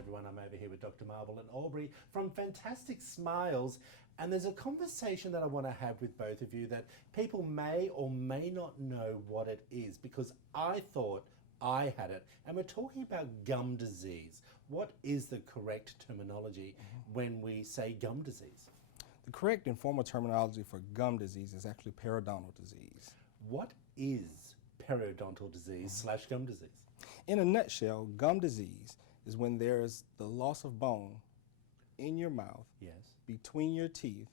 everyone. I'm over here with Dr. Marrable and Aubree from Fantastic Smiles, and there's a conversation that I want to have with both of you that people may or may not know what it is, because I thought I had it, and we're talking about gum disease. What is the correct terminology when we say gum disease? The correct and formal terminology for gum disease is actually periodontal disease. What is periodontal disease slash gum disease? In a nutshell, gum disease is when there's the loss of bone in your mouth, Yes. between your teeth,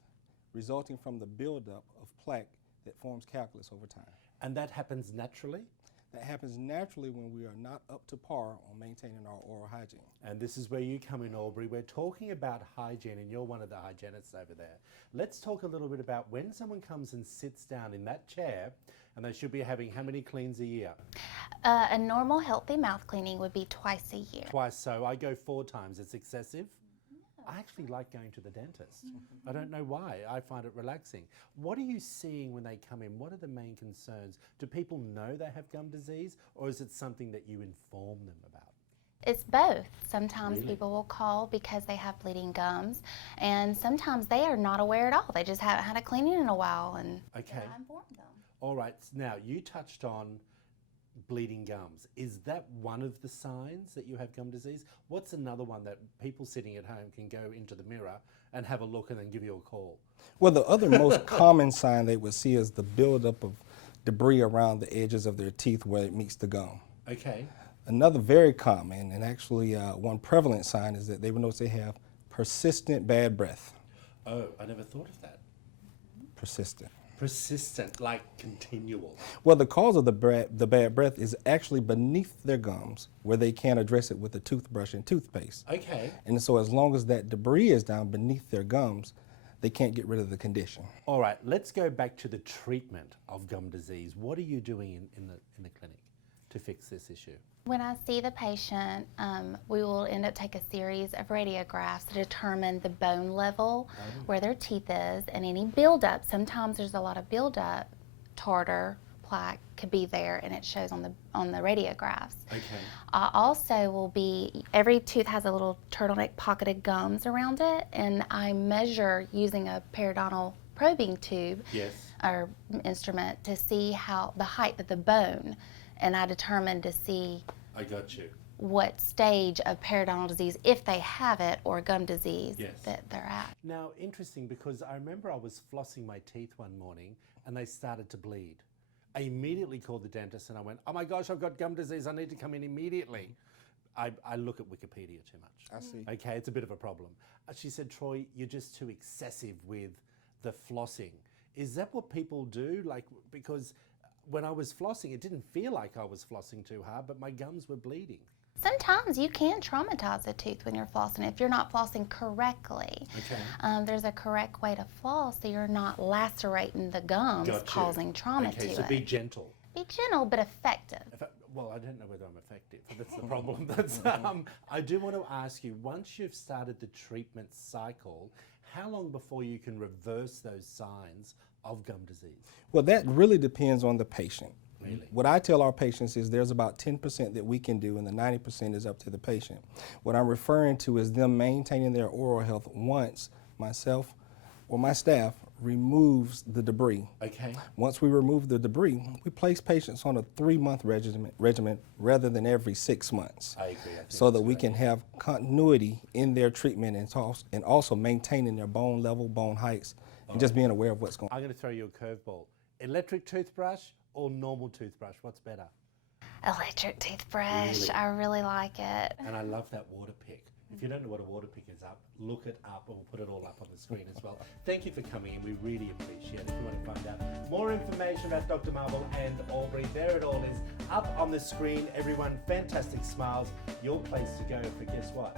resulting from the buildup of plaque that forms calculus over time. And that happens naturally? That happens naturally when we are not up to par on maintaining our oral hygiene. And this is where you come in, Aubree. We're talking about hygiene, and you're one of the hygienists over there. Let's talk a little bit about when someone comes and sits down in that chair, and they should be having how many cleans a year? A normal healthy mouth cleaning would be twice a year. Twice, so I go 4 times. It's excessive? I actually like going to the dentist. I don't know why. I find it relaxing. What are you seeing when they come in? What are the main concerns? Do people know they have gum disease, or is it something that you inform them about? It's both. Sometimes Really? people will call because they have bleeding gums, and sometimes they are not aware at all. They just haven't had a cleaning in a while, and Okay. I inform them. All right, now you touched on bleeding gums. Is that one of the signs that you have gum disease? What's another one that people sitting at home can go into the mirror and have a look and then give you a call? Well, the other most common sign they would see is the buildup of debris around the edges of their teeth where it meets the gum. Okay. Another very common and actually one prevalent sign is that they would notice they have persistent bad breath. Oh, I never thought of that. Persistent. Persistent, like continual. Well, the cause of the bad breath is actually beneath their gums, where they can't address it with a toothbrush and toothpaste. Okay. And so as long as that debris is down beneath their gums, they can't get rid of the condition. All right, let's go back to the treatment of gum disease. What are you doing in the clinic to fix this issue? When I see the patient, we will end up taking a series of radiographs to determine the bone level, where their teeth is, and any buildup. Sometimes there's a lot of buildup, tartar, plaque could be there, and it shows on the radiographs. Okay. Also will be, every tooth has a little turtleneck pocketed gums around it, and I measure using a periodontal probing tube Yes. or instrument to see how the height of the bone, and I determine to see I got you. what stage of periodontal disease, if they have it, or gum disease Yes. that they're at. Now, interesting, because I remember I was flossing my teeth one morning and they started to bleed. I immediately called the dentist and I went, oh my gosh, I've got gum disease, I need to come in immediately. I look at Wikipedia too much. I see. Okay, it's a bit of a problem. She said, Troy, you're just too excessive with the flossing. Is that what people do? Like, because when I was flossing, it didn't feel like I was flossing too hard, but my gums were bleeding. Sometimes you can traumatize a tooth when you're flossing if you're not flossing correctly. Okay. There's a correct way to floss so you're not lacerating the gums, Got you. causing trauma Okay, to so it. be gentle. Be gentle but effective. Well, I don't know whether I'm effective. That's the problem. I do want to ask you, once you've started the treatment cycle, how long before you can reverse those signs of gum disease? Well, that really depends on the patient. Really? What I tell our patients is there's about 10% that we can do and the 90% is up to the patient. What I'm referring to is them maintaining their oral health once myself or my staff removes the debris. Okay. Once we remove the debris, we place patients on a 3-month regimen rather than every 6 months. I agree. I think So that that's we great. can have continuity in their treatment and also maintaining their bone level, bone heights, and just being aware of what's going on. I'm going to throw you a curveball. Electric toothbrush or normal toothbrush? What's better? Electric toothbrush, Really? I really like it. And I love that water pick. If you don't know what a water pick is, look it up, and we'll put it all up on the screen as well. Thank you for coming in. We really appreciate it. If you want to find out more information about Dr. Marrable and Aubree, there it all is up on the screen. Everyone, Fantastic Smiles, your place to go for guess what?